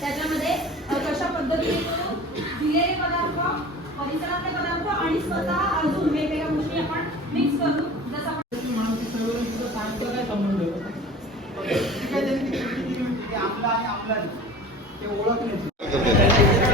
त्याच्यामध्ये कशा पद्धतीने तो दिलेले पदार्थ परिसरातले पदार्थ आणि स्वतः अजून वेगवेगळ्या गोष्टी आपण मिक्स करतो जसं आपण ते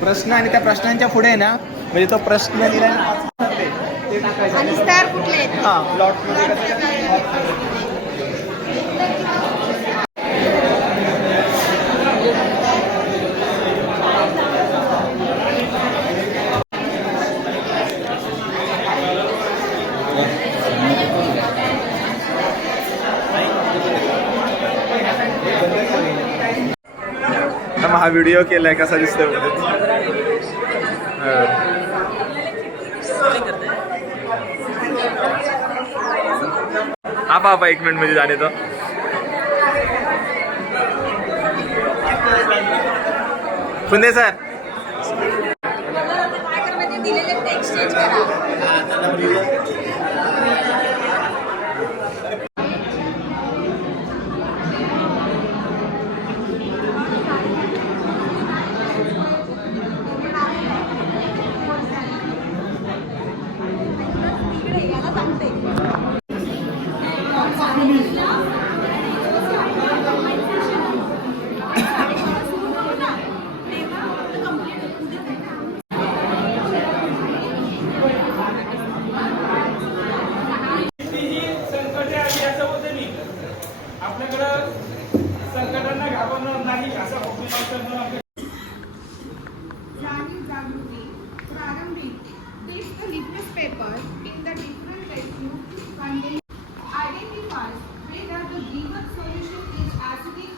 प्रश्न आणि त्या प्रश्नांच्या पुढे ना म्हणजे तो प्रश्न दिला ते टाकायचं हा प्लॉट मध्ये कसं हा व्हिडिओ केलाय कसा दिसतोय हा. पा एक मिनिटमध्ये जाणे तो. पुणे सर. दिलेले ते एक्सचेंज करा ती जी संकटे आली असं होते मी आपल्याकडं संकटांना घाबरणार नाही असा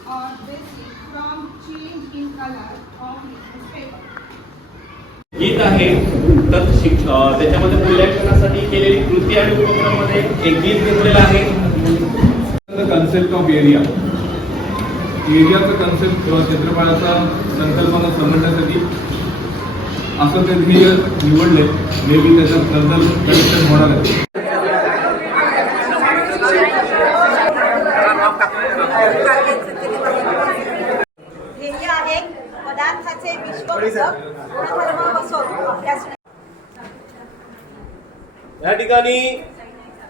or basic from change in color of litmus paper. गीत आहे तर त्याच्यामध्ये मूल्यांकनासाठी केलेली कृती आणि उपक्रमामध्ये एक गीत घेतलेलं आहे. द कन्सेप्ट ऑफ एरिया एरियाचं कन्सेप्ट किंवा क्षेत्रफळाचा संकल्पना समजण्यासाठी असं ते ध्येय निवडले मे बी त्याच्यात नंतर कनेक्शन होणार आहे. पदार्थाचे विश्व या ठिकाणी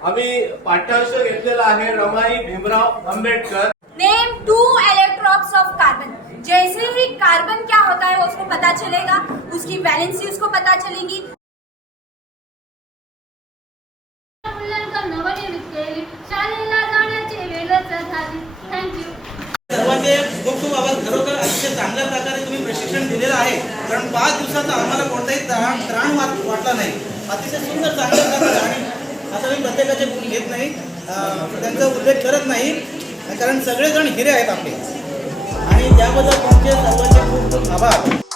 आम्ही पाठ्यांश घेतलेला आहे Ramai Bhimrao Ambedkar. Name two electrons of carbon जैसे ही कार्बन क्या होता है उसको पता चलेगा उसकी वैलेंसी उसको पता चलेगी आहे कारण पाच दिवसाचा आम्हाला कोणताही त्राण त्राण वाटला नाही. अतिशय सुंदर चांगलं आणि असं मी प्रत्येकाचे गुण घेत नाही. त्यांचा उल्लेख करत नाही. कारण सगळेजण हिरे आहेत आपले. आणि त्याबद्दल तुमचे सर्वांचे खूप खूप आभार.